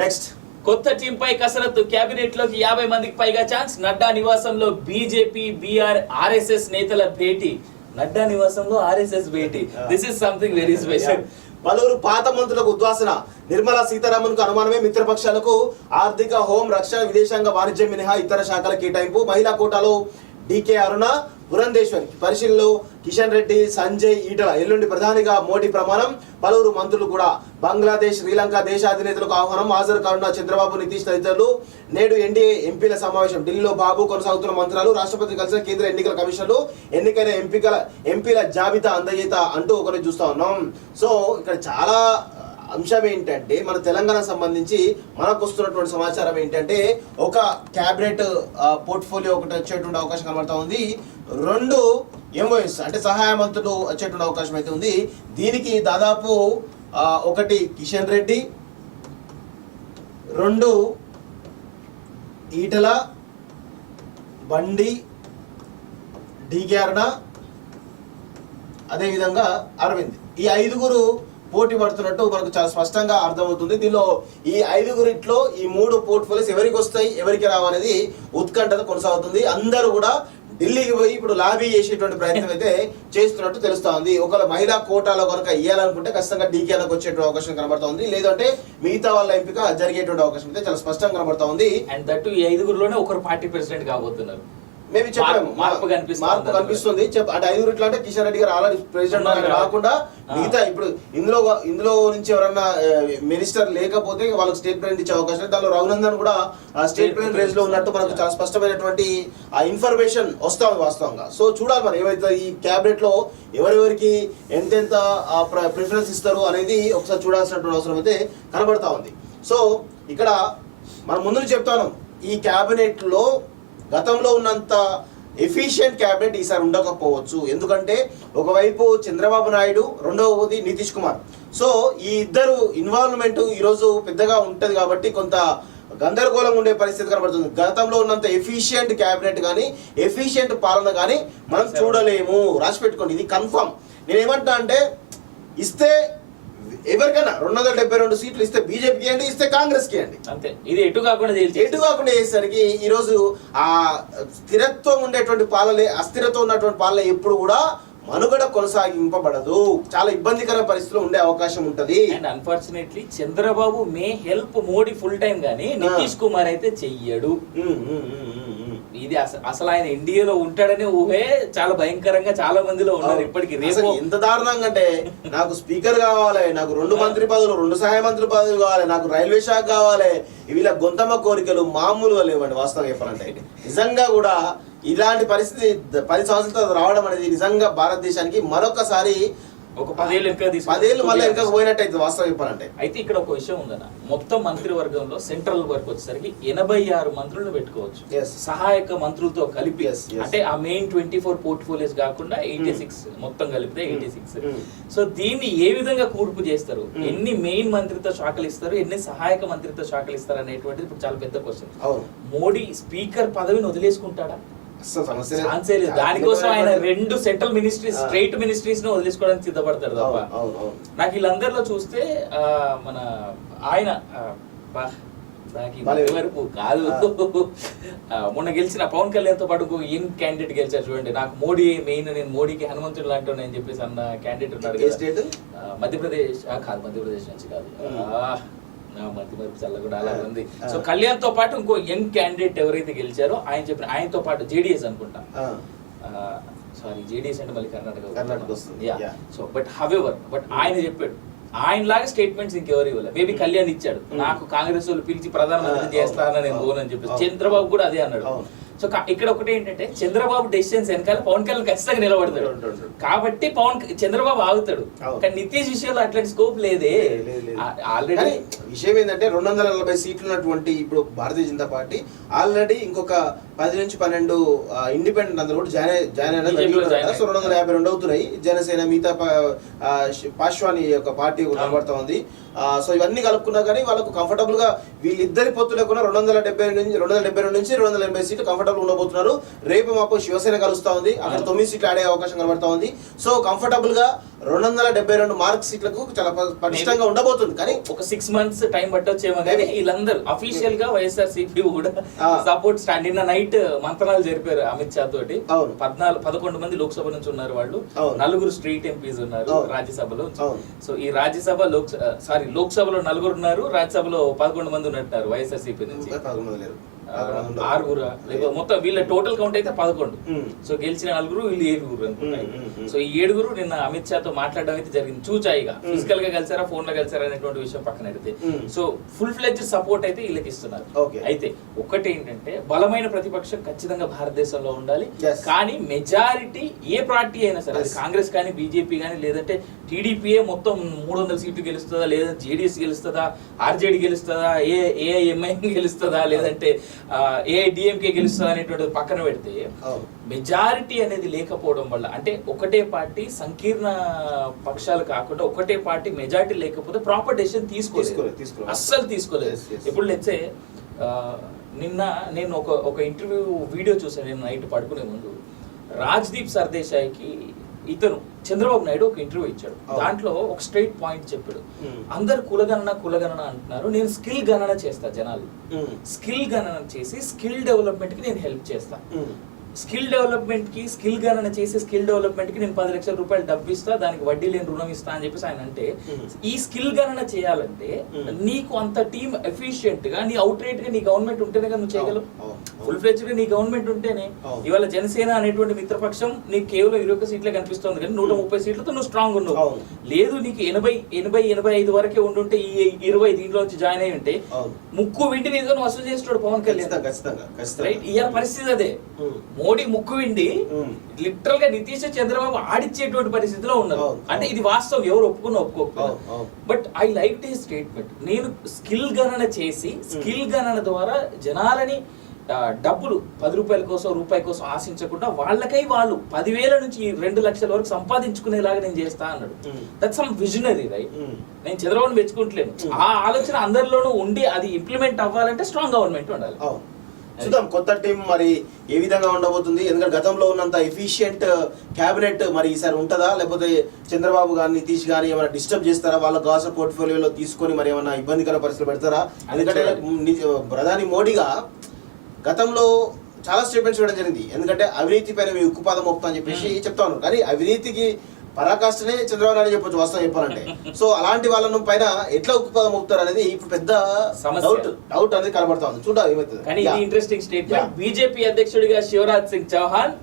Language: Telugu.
నెక్స్ట్ కొత్త టీంపై కసరత్తు. కేబినెట్ లోకి 50 మందికి పైగా ఛాన్స్. నడ్డా నివాసంలో బీజేపీ బీఆర్ ఆర్ఎస్ఎస్ నేతల భేటీ. నడ్డా నివాసంలో RSS Beti. This is something very special. పలువురు పాత మంత్రులకు ఉద్వాసన. నిర్మలా సీతారామన్ కు అనుమానమే. మిత్రపక్షాలకు ఆర్థిక, హోం, రక్షణ, విదేశాంగ, వాణిజ్యం మినహా ఇతర శాఖల కేటాయింపు. మహిళా కోటాలో డీకే అరుణ, పురంధేశ్వరి. పరిశీలనలో కిషన్ రెడ్డి, సంజయ్, ఈటల. ఎల్లుండి ప్రధానిగా మోడీ ప్రమాణం. పలువురు మంత్రులు కూడా. బంగ్లాదేశ్, శ్రీలంక దేశ అధినేతలకు ఆహ్వానం. హాజరు కానున్న చంద్రబాబు, నితీష్ తదితరులు. నేడు ఎన్డీఏ ఎంపీల సమావేశం. ఢిల్లీలో బాబు. కొనసాగుతున్న మంత్రాలు. రాష్ట్రపతి కలిసిన కేంద్ర ఎన్నికల కమిషన్లు. ఎన్నికైన ఎంపీల జాబితా అందజేత అంటూ ఒకరిని చూస్తా ఉన్నాం. సో ఇక్కడ చాలా అంశం ఏంటంటే మన తెలంగాణ సంబంధించి మనకు వస్తున్నటువంటి సమాచారం ఏంటంటే ఒక క్యాబినెట్ పోర్ట్ఫోలియో ఒకటి వచ్చేటువంటి అవకాశం కనబడతా ఉంది. 2 ఎంఓఎస్ అంటే సహాయ మంత్రులు వచ్చేటువంటి అవకాశం అయితే ఉంది. దీనికి దాదాపు 1 కిషన్ రెడ్డి, 2 ఈటల, బండి, డీకే అరుణ, అదేవిధంగా అరవింద్. ఈ 5గురు పోటీ పడుతున్నట్టు మనకు చాలా స్పష్టంగా అర్థమవుతుంది. దీనిలో ఈ 5గురిట్లో ఈ 3 పోర్ట్ఫోలియోస్ ఎవరికి వస్తాయి, ఎవరికి రావనేది ఉత్కంఠత కొనసాగుతుంది. అందరూ కూడా ఢిల్లీకి పోయి ఇప్పుడు లాబీ చేసేటువంటి ప్రయత్నం అయితే చేస్తున్నట్టు తెలుస్తా ఉంది. ఒకవేళ మహిళా కోటాలో కనుక ఇవ్వాలనుకుంటే ఖచ్చితంగా డీకేలకు వచ్చేటువంటి అవకాశం కనబడతా ఉంది. లేదంటే మిగతా వాళ్ళ ఎంపిక జరిగేటువంటి అవకాశం అయితే చాలా స్పష్టంగా కనబడతా ఉంది. అండ్ దట్టు ఈ 5గురిలోనే ఒకరు పార్టీ ప్రెసిడెంట్ కాబోతున్నారు. మేము చెప్పాము మార్పు కనిపిస్తుంది. అంటే 5 అంటే కిషన్ రెడ్డి గారు ఆల్రెడీ ప్రెసిడెంట్ కాకుండా మిగతా ఇప్పుడు ఇందులో నుంచి ఎవరన్నా మినిస్టర్ లేకపోతే వాళ్ళకి స్టేట్ ప్రెసిడెంట్ ఇచ్చే అవకాశం. దానిలో రఘునందన్ కూడా స్టేట్ ప్రెసిడెంట్ రేంజ్ లో ఉన్నట్టు మనకు చాలా స్పష్టమైనటువంటి ఆ ఇన్ఫర్మేషన్ వస్తా ఉంది వాస్తవంగా. సో చూడాలి మరి ఏమైతే ఈ క్యాబినెట్ లో ఎవరెవరికి ఎంతెంత ప్రిఫరెన్స్ ఇస్తారు అనేది ఒకసారి చూడాల్సినటువంటి అవసరం అయితే కనబడతా ఉంది. సో ఇక్కడ మనం ముందు చెప్తాను, ఈ క్యాబినెట్ లో గతంలో ఉన్నంత ఎఫిషియెంట్ క్యాబినెట్ ఈసారి ఉండకపోవచ్చు. ఎందుకంటే ఒకవైపు చంద్రబాబు నాయుడు, రెండవది నితీష్ కుమార్. సో ఈ ఇద్దరు ఇన్వాల్వ్మెంట్ ఈరోజు పెద్దగా ఉంటది కాబట్టి కొంత గందరగోళం ఉండే పరిస్థితి కనబడుతుంది. గతంలో ఉన్నంత ఎఫిషియెంట్ క్యాబినెట్ కానీ ఎఫిషియెంట్ పాలన కానీ మనం చూడలేము. రాసి పెట్టుకోండి, ఇది కన్ఫర్మ్. నేనేమంటా అంటే ఇస్తే ఎవరికైనా 272 సీట్లు ఇస్తే బీజేపీకి ఇవ్వండి, ఇస్తే కాంగ్రెస్ కి ఇవ్వండి, అంతే. ఇది ఎటు కాకుండా చేసేసరికి ఈ రోజు ఆ స్థిరత్వం ఉండేటువంటి పాలనే అస్థిరత్వం ఉన్నటువంటి పాలన ఎప్పుడు కూడా మనుగడ కొనసాగింపబడదు. చాలా ఇబ్బందికర పరిస్థితులు ఉండే అవకాశం ఉంటది. And unfortunately Chandrababu may help Modi full time గానీ నితీష్ కుమార్ అయితే చెయ్యడు. ఇది అసలు ఆయన ఇండియాలో ఉంటాడని ఊహే చాలా భయంకరంగా చాలా మందిలో ఉన్నారు ఇప్పటికి. రేపు ఎంత దారుణంగా అంటే నాకు స్పీకర్ కావాలి, నాకు 2 మంత్రి పదవులు, 2 సహాయ మంత్రి పదవులు కావాలి, నాకు రైల్వే శాఖ కావాలి. వీళ్ళ గొంతమ్మ కోరికలు మామూలుగా లేవండి వాస్తవం చెప్పాలంటే. నిజంగా కూడా ఇలాంటి పరిస్థితి 10 సంవత్సరాల తర్వాత రావడం అనేది నిజంగా భారతదేశానికి మరొకసారి ఒక 10 ఏళ్ళు మళ్ళీ వెనక పోయినట్టయితే వాస్తవం చెప్పాలంటే. అయితే ఇక్కడ ఒక విషయం ఉందన్న, మొత్తం మంత్రివర్గంలో సెంట్రల్ వరకు వచ్చేసరికి 86 మంత్రులను పెట్టుకోవచ్చు సహాయక మంత్రులతో కలిపి. అంటే ఆ మెయిన్ 24 పోర్ట్ఫోలియోస్ కాకుండా 86 మొత్తం కలిపితే 86. సో దీన్ని ఏ విధంగా కూర్పు చేస్తారు, ఎన్ని మెయిన్ మంత్రిత్వ శాఖలు ఇస్తారు, ఎన్ని సహాయక మంత్రిత్వ శాఖలు ఇస్తారు అనేటువంటిది ఇప్పుడు చాలా పెద్ద క్వశ్చన్. మోడీ స్పీకర్ పదవిని వదిలేసుకుంటాడా? దానికోసం ఆయన 2 సెంట్రల్ మినిస్ట్రీస్, స్ట్రైట్ మినిస్ట్రీస్ ను వదిలేసుకోవడానికి సిద్ధపడతారు తప్ప. నాకు వీళ్ళందరిలో చూస్తే మన ఆయన వరకు కాదు, మొన్న గెలిచిన పవన్ కళ్యాణ్ తో పాటు యంగ్ క్యాండిడేట్ గెలిచారు చూడండి. నాకు మోడీ మెయిన్, నేను మోడీకి హనుమంతుడు లాంటి అని చెప్పేసి అన్న క్యాండిడేట్ ఉన్నాడు. మధ్యప్రదేశ్ కాదు, మధ్యప్రదేశ్ నుంచి కాదు, మధ్య చల్ల కూడా అలా ఉంది. సో కళ్యాణ్ తో పాటు ఇంకో యంగ్ క్యాండిడేట్ ఎవరైతే గెలిచారో ఆయన చెప్పిన, ఆయనతో పాటు జేడీఎస్ అనుకుంటా, సారీ జేడీఎస్ అంటే మళ్ళీ కర్ణాటక వస్తుంది. సో బట్ హవెవర్ ఆయన చెప్పాడు, ఆయన లాగా స్టేట్మెంట్స్ ఇంకెవరు ఇవ్వలేదు. మేబీ కళ్యాణ్ ఇచ్చాడు, నాకు కాంగ్రెస్ వాళ్ళు పిలిచి ప్రధానమంత్రి చేస్తానని నేను పోనని చెప్పేసి. చంద్రబాబు కూడా అదే అన్నాడు. సో ఇక్కడ ఒకటి ఏంటంటే చంద్రబాబు డెసిషన్స్ వెనకాల పవన్ కళ్యాణ్ ఖచ్చితంగా నిలబడతాడు కాబట్టి చంద్రబాబు ఆగుతాడు. కానీ నితీష్ విషయంలో అట్లాంటి స్కోప్ లేదే. ఆల్రెడీ విషయం ఏంటంటే 240 సీట్లు ఉన్నటువంటి ఇప్పుడు భారతీయ జనతా పార్టీ ఆల్రెడీ ఇంకొక 10 నుంచి 12 ఇండిపెండెంట్ అందరూ కూడా జాయిన్ అయినా. సో 252 అవుతున్నాయి. జనసేన మిగతా పాశ్వాని యొక్క పార్టీ కనబడతా ఉంది. సో ఇవన్నీ కలుపుకున్నా కానీ వాళ్ళకు కంఫర్టబుల్ గా వీళ్ళిద్దరి పొత్తు లేకుండా 272 నుంచి 280 సీట్లు కంఫర్టబుల్ ఉండబోతున్నారు. రేపు మాకు శివసేన కలుస్తా ఉంది, అక్కడ 9 సీట్లు ఆడే అవకాశం కనబడతా ఉంది. సో కంఫర్టబుల్ గా 272 మార్క్స్ సీట్లకు చాలా పటిష్టంగా ఉండబోతుంది. కానీ ఒక 6 months టైం పట్టొచ్చేమో కానీ వీళ్ళందరూ అఫీషియల్ గా వైఎస్ఆర్సీపీ కూడా సపోర్ట్ స్టాండ్. నిన్న నైట్ మంత్రాలు జరిపారు అమిత్ షా తోటి. 11 మంది లోక్సభ నుంచి ఉన్నారు వాళ్ళు, 4 స్ట్రీట్ ఎంపీస్ ఉన్నారు రాజ్యసభలో. సో ఈ రాజ్యసభ లోక్సభలో 4 ఉన్నారు, రాజ్యసభలో 11 మంది ఉన్నట్టున్నారు వైఎస్ఆర్సీపీ నుంచి. 6 లేకపోతే మొత్తం వీళ్ళ టోటల్ కౌంట్ అయితే 11. సో గెలిచిన 4 వీళ్ళు 7 అనుకుంటారు. సో ఈ 7 నిన్న అమిత్ షాతో మాట్లాడడం అయితే జరిగింది చూచాయిగా. ఫిజికల్ గా కలిసారా ఫోన్ లో కలిసారా అనేటువంటి విషయం పక్కన పెడితే సో ఫుల్ ఫ్లెడ్జ్ సపోర్ట్ అయితే వీళ్ళకి ఇస్తున్నారు. అయితే ఒకటి ఏంటంటే బలమైన ప్రతిపక్షం ఖచ్చితంగా భారతదేశంలో ఉండాలి. కానీ మెజారిటీ ఏ పార్టీ అయినా సరే, అది కాంగ్రెస్ కానీ బీజేపీ కానీ లేదంటే టీడీపీఏ మొత్తం 300 సీట్లు గెలుస్తుందా, లేదా జేడీఎస్ గెలుస్తుందా, ఆర్జేడీ గెలుస్తుందా, ఏఐఎంఐ గెలుస్తుందా, లేదంటే ఏఐడిఎంకే గెలుస్తుందా అనేటువంటి పక్కన పెడితే మెజారిటీ అనేది లేకపోవడం వల్ల, అంటే ఒకటే పార్టీ సంకీర్ణ పక్షాలు కాకుండా ఒకటే పార్టీ మెజారిటీ లేకపోతే ప్రాపర్ డెసిషన్ తీసుకోలేదు, అస్సలు తీసుకోలేదు. ఇప్పుడు లెట్సే నిన్న నేను ఒక ఇంటర్వ్యూ వీడియో చూసాను నేను నైట్ పడుకునే ముందు. రాజ్దీప్ సర్దేశాయికి ఇతను చంద్రబాబు నాయుడు ఒక ఇంటర్వ్యూ ఇచ్చాడు. దాంట్లో ఒక స్ట్రైట్ పాయింట్ చెప్పాడు. అందరు కులగణన అంటున్నారు, నేను స్కిల్ గణన చేస్తా. జనాలు స్కిల్ గణన చేసి స్కిల్ డెవలప్మెంట్ కి నేను హెల్ప్ చేస్తా. స్కిల్ డెవలప్మెంట్ కి స్కిల్ గణన చేసి స్కిల్ డెవలప్మెంట్ కి నేను 10 లక్షల రూపాయలు డబ్బు ఇస్తా, దానికి వడ్డీ లేని రుణం ఇస్తా అని చెప్పేసి ఆయన అంటే, ఈ స్కిల్ గణన చేయాలంటే నీకు అంత టీమ్ ఎఫిషియెంట్ గా నీ అవుట్ రేట్ గా నీ గవర్నమెంట్ ఉంటేనే నువ్వు చేయగలవు. ఫుల్ ఫ్లెడ్జ్ గా నీ గవర్నమెంట్ ఉంటేనే. ఇవాళ జనసేన అనేటువంటి మిత్రపక్షం నీకు కేవలం 21 సీట్లే కనిపిస్తుంది కానీ 130 సీట్లతో నువ్వు స్ట్రాంగ్ ఉన్నావు. లేదు నీకు 80-85 వరకే ఉండుంటే ఈ 20 దీంట్లో నుంచి జాయిన్ అయి ఉంటే ముక్కు విండి నీతో వసూలు చేస్తాడు పవన్ కళ్యాణ్. రైట్, ఇవాళ పరిస్థితి అదే. మోడీ ముక్కు విండి లిటరల్ గా నితీష్ చంద్రబాబు ఆడిచ్చేటువంటి పరిస్థితిలో ఉన్నారు. అంటే ఇది వాస్తవం, ఎవరు ఒప్పుకోకపోయినా. But I like this statement. నేను స్కిల్ గణన చేసి స్కిల్ గణన ద్వారా జనాలని డబ్బులు 10 రూపాయల కోసం రూపాయి కోసం ఆశించకుండా వాళ్ళకై వాళ్ళు 10,000 నుంచి 2 లక్షల వరకు సంపాదించుకునేలాగా నేను చేస్తా అన్నాడు. That's some visionary, right? నేను చంద్రబాబు మెచ్చుకుంటలేను. ఆ ఆలోచన అందరిలోనూ ఉండి అది ఇంప్లిమెంట్ అవ్వాలంటే స్ట్రాంగ్ గవర్నమెంట్ ఉండాలి. చూద్దాం కొత్త టీం మరి ఏ విధంగా ఉండబోతుంది. ఎందుకంటే గతంలో ఉన్నంత ఎఫిషియెంట్ క్యాబినెట్ మరి ఈసారి ఉంటుందా, లేకపోతే చంద్రబాబు గాని నితీష్ గాని ఏమైనా డిస్టర్బ్ చేస్తారా, వాళ్ళ గాస పోర్ట్ఫోలియోలో తీసుకొని మరి ఏమైనా ఇబ్బందికర పరిస్థితులు పెడతారా? ఎందుకంటే ప్రధాని మోడీగా గతంలో చాలా స్టేట్మెంట్స్ ఇవ్వడం జరిగింది. ఎందుకంటే అవినీతి పైన మీ ఉక్కుపాదం మోపుతా అని చెప్పేసి చెప్తా ఉన్నారు. కానీ అవినీతికి పరాకాష్ఠనే చంద్రబాబు నాయుడు చెప్పొచ్చు వాస్తవం చెప్పాలంటే. సో అలాంటి వాళ్ళను పైన ఎట్లా ఉక్కుపాదం మోపుతారు అనేది ఇప్పుడు పెద్ద డౌట్ అనేది కనబడతా ఉంది. చూడాలి ఏమవుతుంది. కానీ ఇది ఇంట్రెస్టింగ్ స్టేట్మెంట్. బీజేపీ అధ్యక్షుడిగా శివరాజ్ సింగ్ చౌహాన్